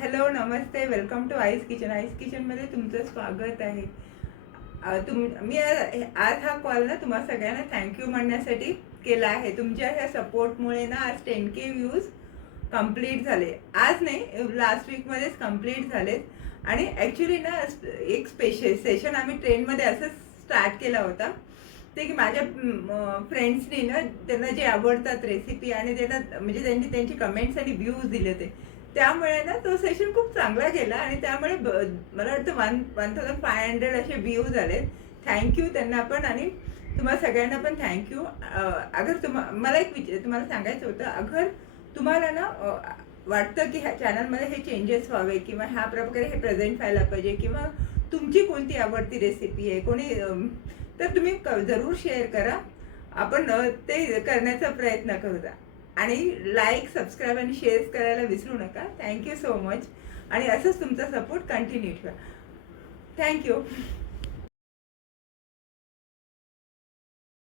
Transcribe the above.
Hello नमस्ते, welcome to Aai's kitchen. Aai's किचनमध्ये तुमचं स्वागत आहे. मी आज हा कॉल ना तुम्हा सगळ्यांना थँक्यू म्हणण्यासाठी केला आहे. तुमच्या ह्या सपोर्टमुळे ना आज 10K व्ह्यूज कंप्लीट झाले. आज नाही, लास्ट वीकमध्येच कंप्लीट झालेत. आणि ॲक्च्युली ना एक स्पेशल सेशन आम्ही ट्रेनमध्ये असंच स्टार्ट केला होता. ते की माझ्या फ्रेंड्सनी ना त्यांना जे आवडतात रेसिपी आणि त्यांना म्हणजे त्यांनी त्यांची कमेंट्स आणि व्ह्यूज दिले ते, त्यामुळे ना तो सेशन खूप चांगला गेला आणि त्यामुळे मला वाटतं 1500 असे व्ह्यूज आले. थँक्यू त्यांना पण आणि तुम्हा सगळ्यांना पण थँक्यू. अगर मला एक तुम्हाला सांगायचं होतं, अगर तुम्हाला ना वाटतं की ह्या चॅनलमध्ये हे चेंजेस व्हावे किंवा ह्या प्रकारे हे प्रेझेंट व्हायला पाहिजे किंवा तुमची कोणती आवडती रेसिपी आहे कोणी तर तुम्ही जरूर शेअर करा. आपण ते करण्याचा प्रयत्न करूया. आणि लाईक, सबस्क्राईब आणि शेअर करायला विसरू नका. Thank you so much. आणि असंच तुमचा सपोर्ट कंटिन्यू ठेवा. थँक्यू.